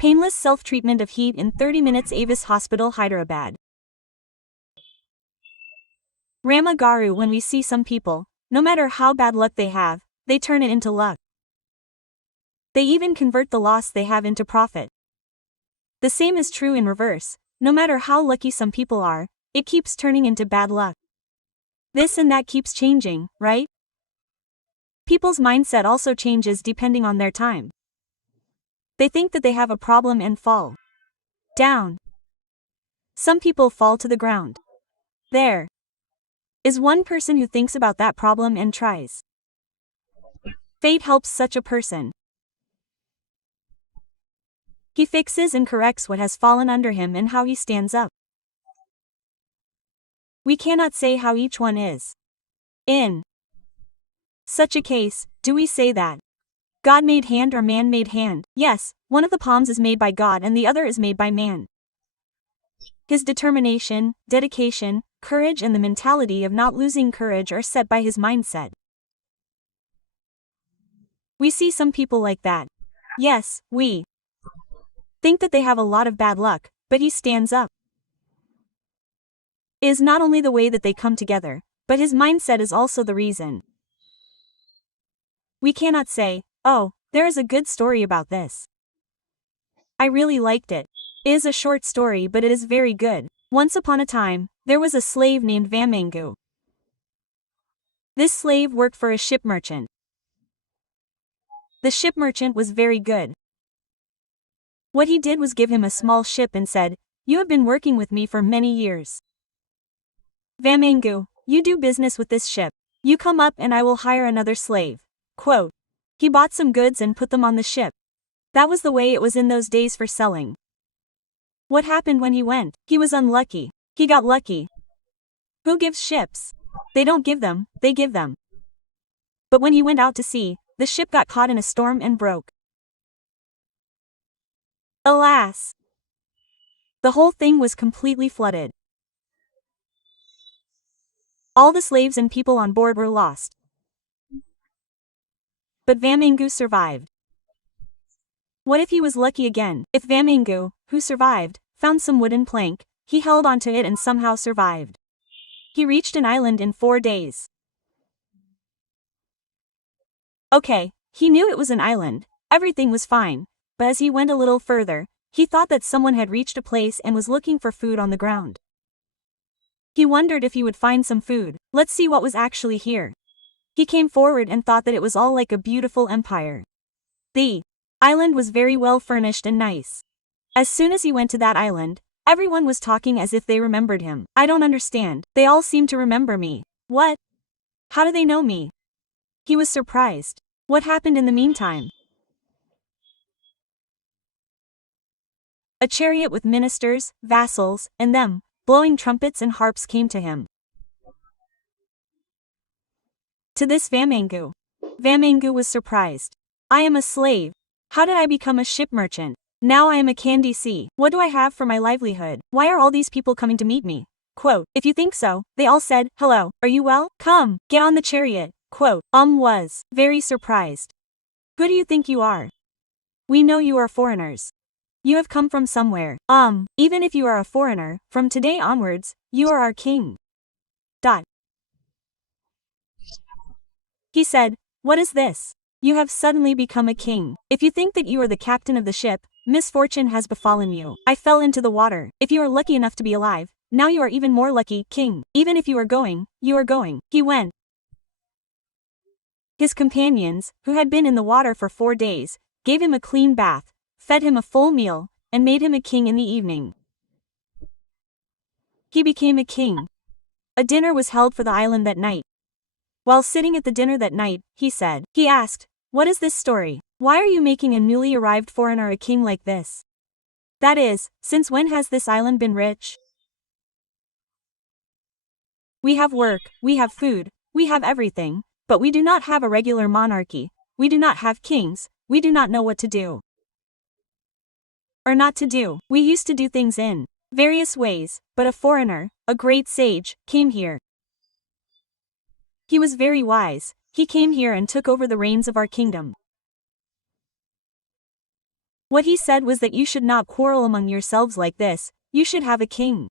Painless self-treatment of heat in 30 minutes. Avis Hospital, Hyderabad. Ramaa Raavi. When we see some people, no matter how bad luck they have, they turn it into luck. They even convert the loss they have into profit. The same is true in reverse. No matter how lucky some people are, it keeps turning into bad luck. This and that keeps changing, right? People's mindset also changes depending on their time. They think that they have a problem and fall down. Some people fall to the ground. There is one person who thinks about that problem and tries. Fate helps such a person. He fixes and corrects what has fallen under him and how he stands up. We cannot say how each one is. In such a case, do we say that God made hand or man made hand? Yes, one of the palms is made by God and the other is made by man. His determination, dedication, courage and the mentality of not losing courage are set by his mindset. We see some people like that. Yes, we think that they have a lot of bad luck, but he stands up. It is not only the way that they come together, but his mindset is also the reason. We cannot say, oh, there is a good story about this. I really liked it. It is a short story but it is very good. Once upon a time, there was a slave named Vamangu. This slave worked for a ship merchant. The ship merchant was very good. What he did was give him a small ship and said, "You have been working with me for many years. Vamangu, you do business with this ship. You come up and I will hire another slave." Quote. He bought some goods and put them on the ship. That was the way it was in those days for selling. What happened when he went? He was unlucky. He got lucky. Who gives ships? They don't give them, they give them. But when he went out to sea, the ship got caught in a storm and broke. Alas! The whole thing was completely flooded. All the slaves and people on board were lost. But Vamangu survived. What if he was lucky again? If Vamangu, who survived, found some wooden plank, he held onto it and somehow survived. He reached an island in 4 days. Okay, he knew it was an island, everything was fine, but as he went a little further, he thought that someone had reached a place and was looking for food on the ground. He wondered if he would find some food. Let's see what was actually here. He came forward and thought that it was all like a beautiful empire. The island was very well furnished and nice. As soon as he went to that island, everyone was talking as if they remembered him. I don't understand. They all seem to remember me. What? How do they know me? He was surprised. What happened in the meantime? A chariot with ministers, vassals, and them, blowing trumpets and harps came to him. To this Vamangu. Vamangu was surprised. I am a slave. How did I become a ship merchant? Now I am a candy sea. What do I have for my livelihood? Why are all these people coming to meet me? Quote, if you think so, they all said, hello, are you well? Come, get on the chariot. Quote, was very surprised. Who do you think you are? We know you are foreigners. You have come from somewhere. Even if you are a foreigner, from today onwards, you are our king. He said, what is this? You have suddenly become a king. If you think that you are the captain of the ship, misfortune has befallen you. I fell into the water. If you are lucky enough to be alive, now you are even more lucky, king. Even if you are going, you are going. He went. His companions, who had been in the water for 4 days, gave him a clean bath, fed him a full meal, and made him a king in the evening. He became a king. A dinner was held for the island that night. While sitting at the dinner that night, he asked, what is this story? Why are you making a newly arrived foreigner a king like this? That is, since when has this island been rich? We have work, we have food, we have everything, but we do not have a regular monarchy, we do not have kings, we do not know what to do. Or not to do. We used to do things in various ways, but a foreigner, a great sage, came here. He was very wise. He came here and took over the reins of our kingdom. What he said was that you should not quarrel among yourselves like this, you should have a king.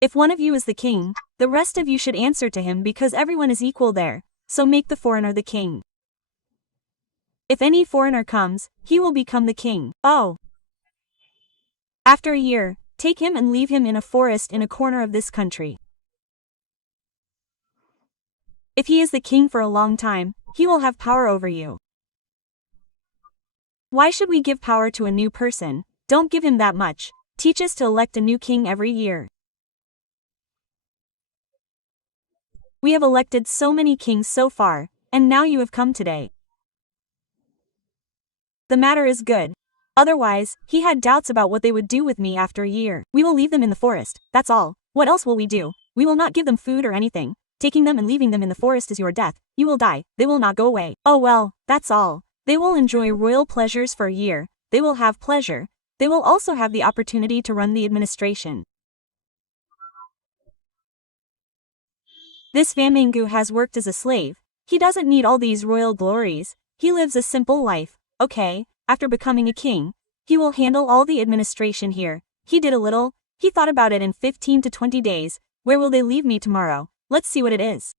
If one of you is the king, the rest of you should answer to him because everyone is equal there, so make the foreigner the king. If any foreigner comes, he will become the king. Oh. After a year, take him and leave him in a forest in a corner of this country. If he is the king for a long time, he will have power over you. Why should we give power to a new person? Don't give him that much. Teach us to elect a new king every year. We have elected so many kings so far, and now you have come today. The matter is good. Otherwise, he had doubts about what they would do with me after a year. We will leave them in the forest, that's all. What else will we do? We will not give them food or anything. Taking them and leaving them in the forest is your death. You will die. They will not go away. Oh well, that's all. They will enjoy royal pleasures for a year. They will have pleasure. They will also have the opportunity to run the administration. This Vamangu has worked as a slave. He doesn't need all these royal glories. He lives a simple life. Okay, after becoming a king, he will handle all the administration here. He did a little. He thought about it in 15 to 20 days. Where will they leave me tomorrow? Let's see what it is.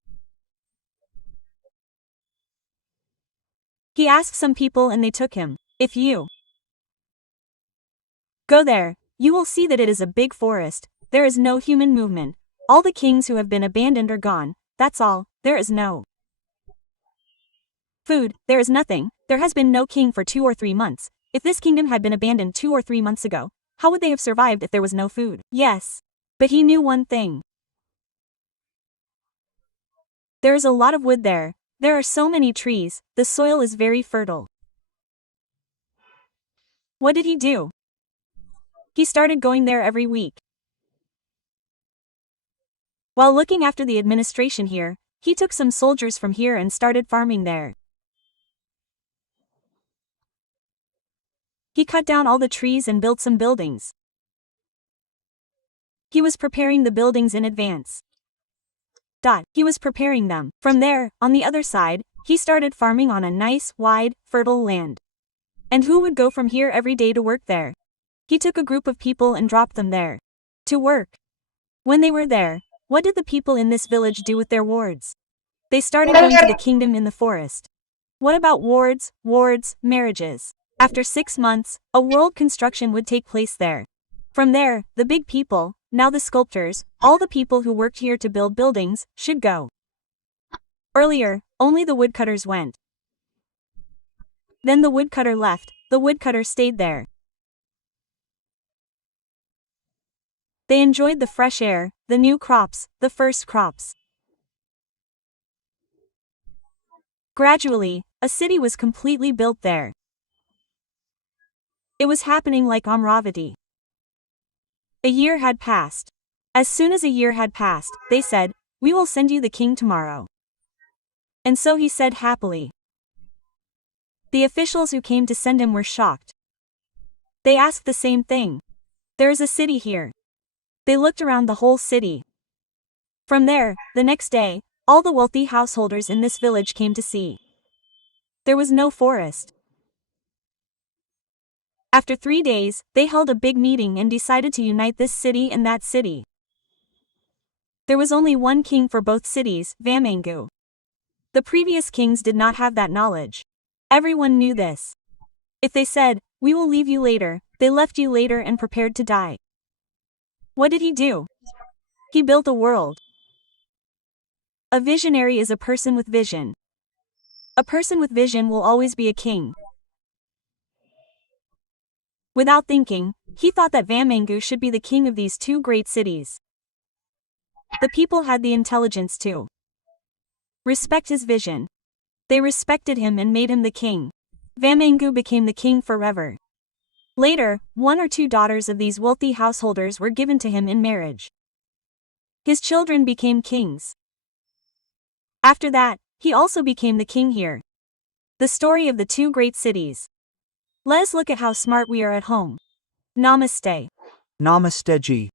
He asked some people and they took him. If you go there, you will see that it is a big forest. There is no human movement. All the kings who have been abandoned are gone. That's all. There is no food. There is nothing. There has been no king for 2 or 3 months. If this kingdom had been abandoned 2 or 3 months ago, how would they have survived if there was no food? Yes. But he knew one thing. There is a lot of wood there. There are so many trees. The soil is very fertile. What did he do? He started going there every week. While looking after the administration here, he took some soldiers from here and started farming there. He cut down all the trees and built some buildings. He was preparing the buildings in advance. He was preparing them. From there, on the other side, he started farming on a nice, wide, fertile land. And who would go from here every day to work there? He took a group of people and dropped them there to work. When they were there, what did the people in this village do with their wards? They started going to the kingdom in the forest. What about wards, marriages? After 6 months, a world construction would take place there. From there, the big people, now the sculptors, all the people who worked here to build buildings, should go. Earlier, only the woodcutters went. Then the woodcutter left, the woodcutter stayed there. They enjoyed the fresh air, the new crops, the first crops. Gradually, a city was completely built there. It was happening like Amravati. A year had passed. As soon as a year had passed, they said, "We will send you the king tomorrow." And so he said happily. The officials who came to send him were shocked. They asked the same thing. There is a city here. They looked around the whole city. From there, the next day, all the wealthy householders in this village came to see. There was no forest. After 3 days, they held a big meeting and decided to unite this city and that city. There was only one king for both cities, Vamangu. The previous kings did not have that knowledge. Everyone knew this. If they said, "We will leave you later," they left you later and prepared to die. What did he do? He built a world. A visionary is a person with vision. A person with vision will always be a king. Without thinking, he thought that Vamangu should be the king of these 2 great cities. The people had the intelligence to respect his vision. They respected him and made him the king. Vamangu became the king forever. Later, 1 or 2 daughters of these wealthy householders were given to him in marriage. His children became kings. After that, he also became the king here. The story of the 2 great cities. Let's look at how smart we are at home. Namaste. Namaste ji.